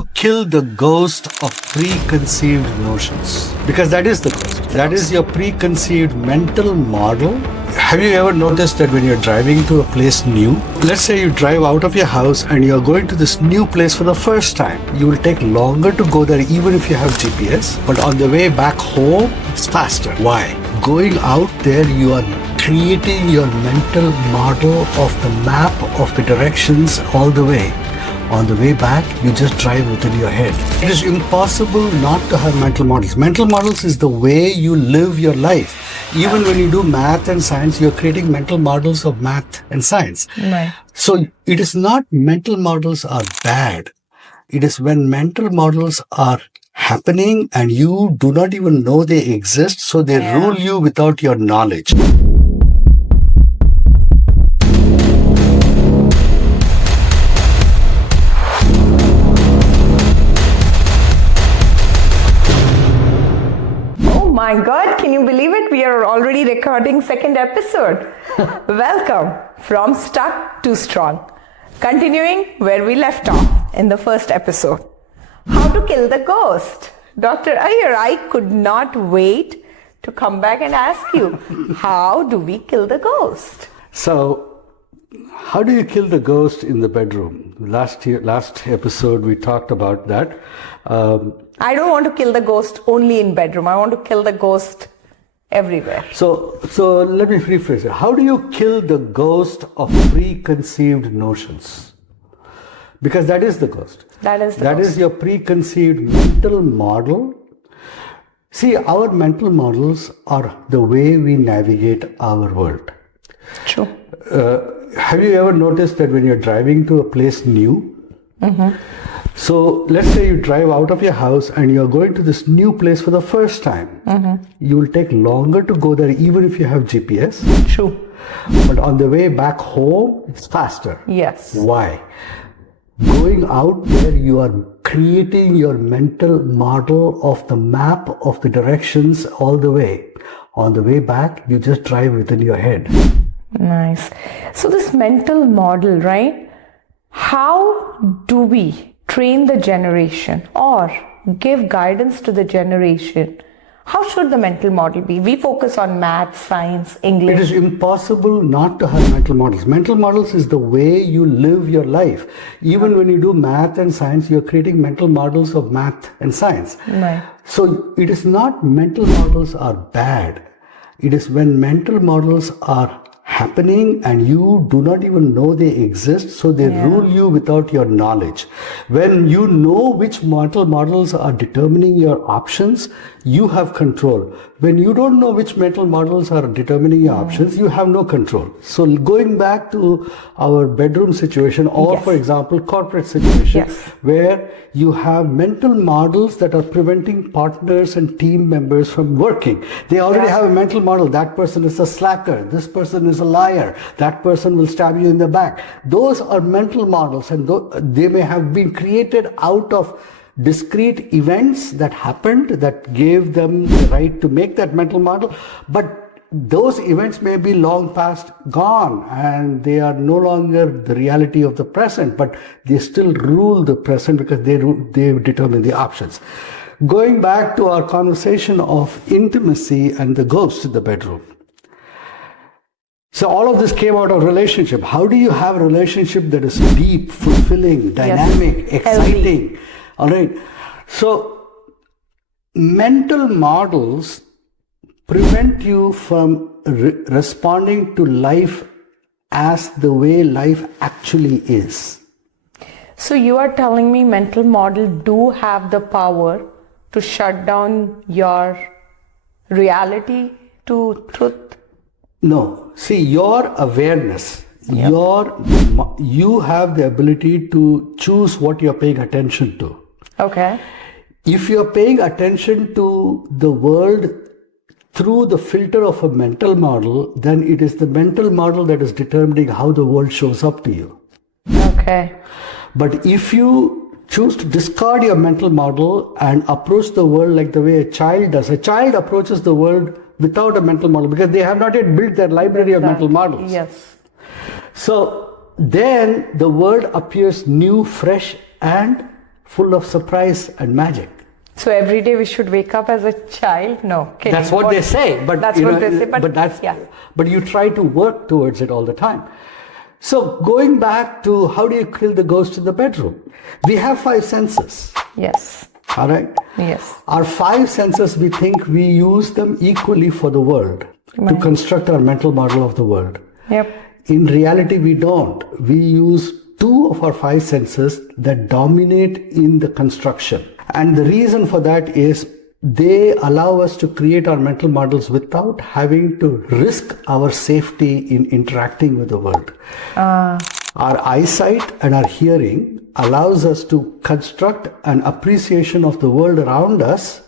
you kill the ghost of preconceived notions? Because that is the ghost. That is your preconceived mental model. Have you ever noticed that when you're driving to a place new, let's say you drive out of your house and you're going to this new place for the first time, you will take longer to go there even if you have GPS, but on the way back home, it's faster. Why? Going out there, you are creating your mental model of the map of the directions all the way. On the way back, you just drive within your head. It is impossible not to have mental models. Mental models is the way you live your life. Even when you do math and science, you're creating mental models of math and science. Right. So it is not mental models are bad. It is when mental models are happening and you do not even know they exist, so they rule you without your knowledge. My God, can you believe it? We are already recording second episode. Welcome from Stuck to Strong. Continuing where we left off in the first episode. How to kill the ghost. Dr. Iyer, I could not wait to come back and ask you, how do we kill the ghost? So, how do you kill the ghost in the bedroom? Last episode we talked about that. I don't want to kill the ghost only in bedroom. I want to kill the ghost everywhere. So let me rephrase it. How do you kill the ghost of preconceived notions? Because that is the ghost. That is your preconceived mental model. See, our mental models are the way we navigate our world. True. Have you ever noticed that when you're driving to a place new, so let's say you drive out of your house and you're going to this new place for the first time. You will take longer to go there even if you have GPS. True. But on the way back home, it's faster. Yes. Why? Going out there, you are creating your mental model of the map of the directions all the way. On the way back, you just drive within your head. Nice. So this mental model, right? How do we train the generation or give guidance to the generation? How should the mental model be? We focus on math, science, English. It is impossible not to have mental models. Mental models is the way you live your life. Even when you do math and science, you're creating mental models of math and science. Right. So it is not mental models are bad. It is when mental models are happening and you do not even know they exist, so they rule you without your knowledge. When you know which mental models are determining your options, you have control. When you don't know which mental models are determining your options, you have no control. So going back to our bedroom situation or for example corporate situation where you have mental models that are preventing partners and team members from working. They already have a mental model. That person is a slacker. This person is a liar. That person will stab you in the back. Those are mental models, and they may have been created out of discrete events that happened that gave them the right to make that mental model, but those events may be long past gone and they are no longer the reality of the present, but they still rule the present because they determine the options. Going back to our conversation of intimacy and the ghost in the bedroom. So all of this came out of relationship. How do you have a relationship that is deep, fulfilling, dynamic, exciting? Healthy. All right. So mental models prevent you from responding to life as the way life actually is. So you are telling me mental model do have the power to shut down your reality to truth? No. See, your awareness, you have the ability to choose what you're paying attention to. Okay. If you're paying attention to the world through the filter of a mental model, then it is the mental model that is determining how the world shows up to you. Okay. But if you choose to discard your mental model and approach the world like the way a child does, a child approaches the world without a mental model because they have not yet built their library of mental models. Yes. So then the world appears new, fresh, and full of surprise and magic. So every day we should wake up as a child? No, kidding. That's what they say, but that's what they say. But you try to work towards it all the time. So going back to how do you kill the ghost in the bedroom? We have 5 senses. Yes. All right? Yes. Our 5 senses, we think we use them equally for the world to construct our mental model of the world. Yep. In reality, we don't. We use 2 of our 5 senses that dominate in the construction. And the reason for that is they allow us to create our mental models without having to risk our safety in interacting with the world. Our eyesight and our hearing allows us to construct an appreciation of the world around us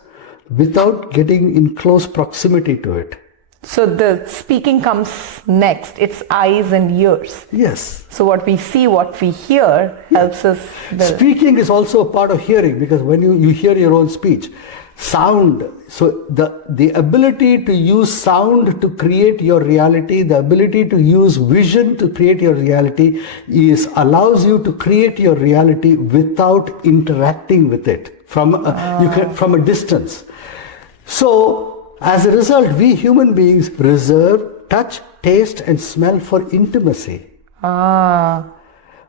without getting in close proximity to it. So the speaking comes next. It's eyes and ears. Yes. So what we see, what we hear helps us. Speaking is also a part of hearing, because when you hear your own speech, sound, so the ability to use sound to create your reality, the ability to use vision to create your reality allows you to create your reality without interacting with it from a distance. So as a result, we human beings reserve touch, taste and smell for intimacy. All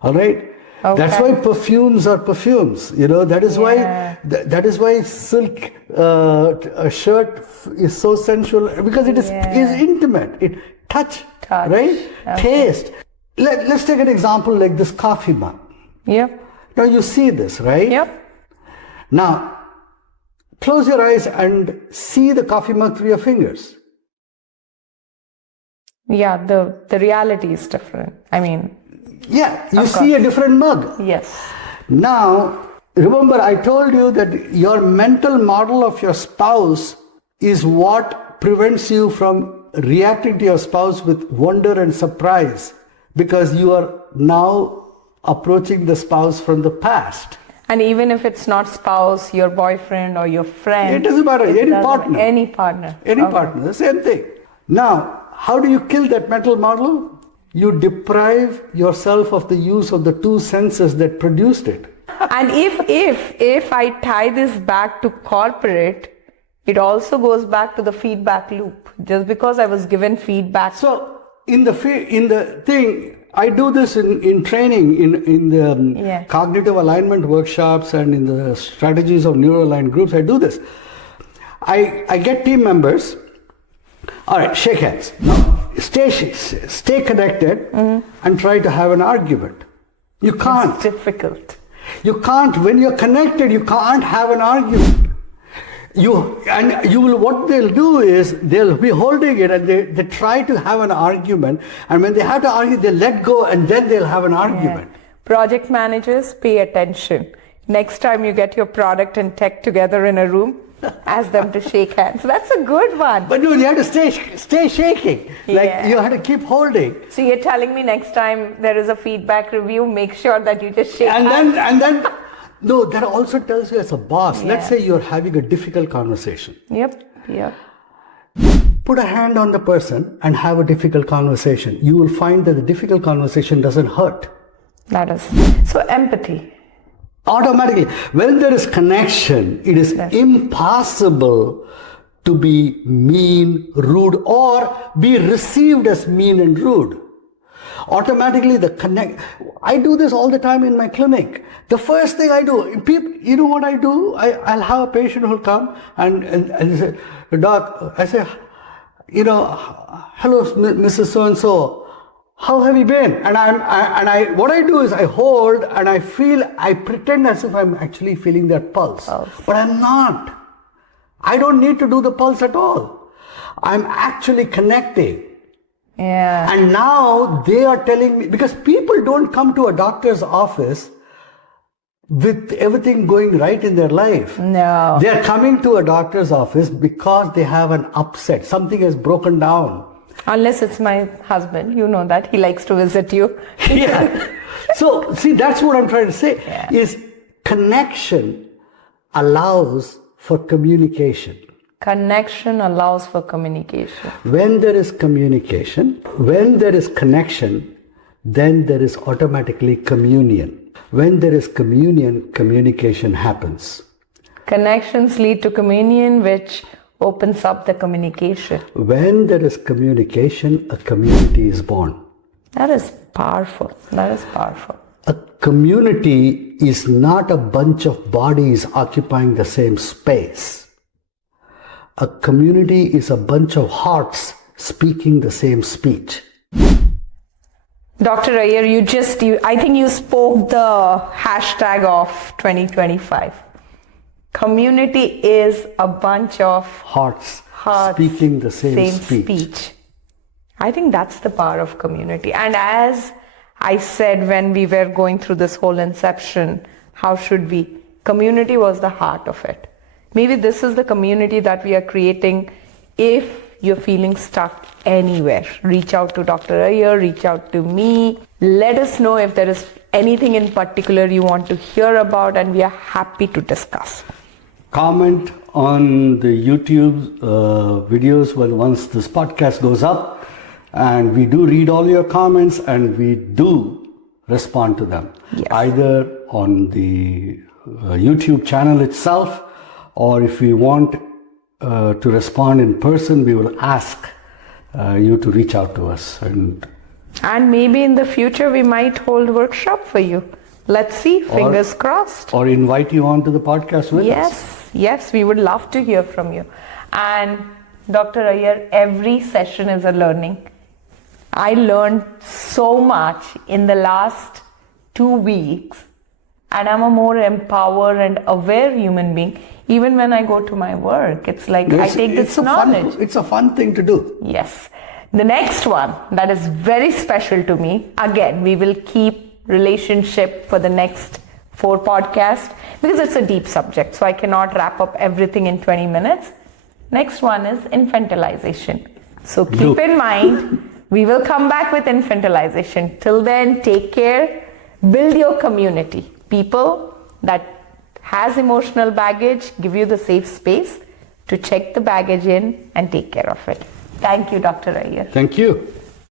right? Okay. That's why perfumes are perfumes. That is why silk a shirt is so sensual, because it is intimate. It touch, right? Okay. Taste. Let's take an example like this coffee mug. Yep. Now you see this, right? Yep. Now close your eyes and see the coffee mug through your fingers. Yeah, the reality is different. I mean, yeah, you see a different mug. Yes. Now, remember I told you that your mental model of your spouse is what prevents you from reacting to your spouse with wonder and surprise, because you are now approaching the spouse from the past. And even if it's not spouse, your boyfriend or your friend. It doesn't matter, any partner. Any partner. Any partner, the same thing. Now, how do you kill that mental model? You deprive yourself of the use of the 2 senses that produced it. And if I tie this back to corporate, it also goes back to the feedback loop. Just because I was given feedback. So in the thing, I do this in training, in the cognitive alignment workshops and in the strategies of neuroaligned groups. I do this. I get team members. All right, shake hands. Now, stay connected and try to have an argument. You can't. It's difficult. You can't. When you're connected, you can't have an argument. What they'll do is they'll be holding it and they try to have an argument, and when they have to argue, they let go and then they'll have an argument. Yeah. Project managers, pay attention. Next time you get your product and tech together in a room, ask them to shake hands. That's a good one. But no, you have to stay shaking. Like you have to keep holding. So you're telling me next time there is a feedback review, make sure that you just shake hands. And then no, that also tells you as a boss. Let's say you're having a difficult conversation. Yep. Put a hand on the person and have a difficult conversation. You will find that the difficult conversation doesn't hurt. That is. So empathy. Automatically. When there is connection, it is impossible to be mean, rude, or be received as mean and rude. Automatically I do this all the time in my clinic. The first thing I do, you know what I do? I'll have a patient who'll come and say, Doc, I say, hello, Mrs. So-and-so, how have you been? And what I do is I hold and I pretend as if I'm actually feeling that pulse. But I'm not. I don't need to do the pulse at all. I'm actually connecting. Yeah. And now they are telling me, because people don't come to a doctor's office with everything going right in their life. No. They are coming to a doctor's office because they have an upset. Something has broken down. Unless it's my husband, you know that. He likes to visit you. Yeah. So, see, that's what I'm trying to say. Is connection allows for communication. Connection allows for communication. When there is communication, when there is connection, then there is automatically communion. When there is communion, communication happens. Connections lead to communion, which opens up the communication. When there is communication, a community is born. That is powerful. That is powerful. A community is not a bunch of bodies occupying the same space. A community is a bunch of hearts speaking the same speech. Dr. Iyer, I think you spoke the hashtag of 2025. Community is a bunch of Hearts speaking the same speech. I think that's the power of community. And as I said when we were going through this whole inception, how should we? Community was the heart of it. Maybe this is the community that we are creating. If you're feeling stuck anywhere, reach out to Dr. Iyer, reach out to me. Let us know if there is anything in particular you want to hear about, and we are happy to discuss. Comment on the YouTube videos once this podcast goes up, and we do read all your comments and we do respond to them. Yes. Either on the YouTube channel itself, or if we want to respond in person, we will ask you to reach out to us. And maybe in the future we might hold a workshop for you. Let's see, fingers crossed. Or invite you onto the podcast with us. Yes, we would love to hear from you. And Dr. Iyer, every session is a learning. I learned so much in the last 2 weeks, and I'm a more empowered and aware human being. Even when I go to my work, it's like I take this knowledge. It's a fun thing to do. Yes. The next one that is very special to me, again, we will keep relationship for the next 4 podcasts because it's a deep subject, so I cannot wrap up everything in 20 minutes. Next one is infantilization. So keep in mind, we will come back with infantilization. Till then, take care, build your community. People that has emotional baggage, give you the safe space to check the baggage in and take care of it. Thank you, Dr. Iyer. Thank you.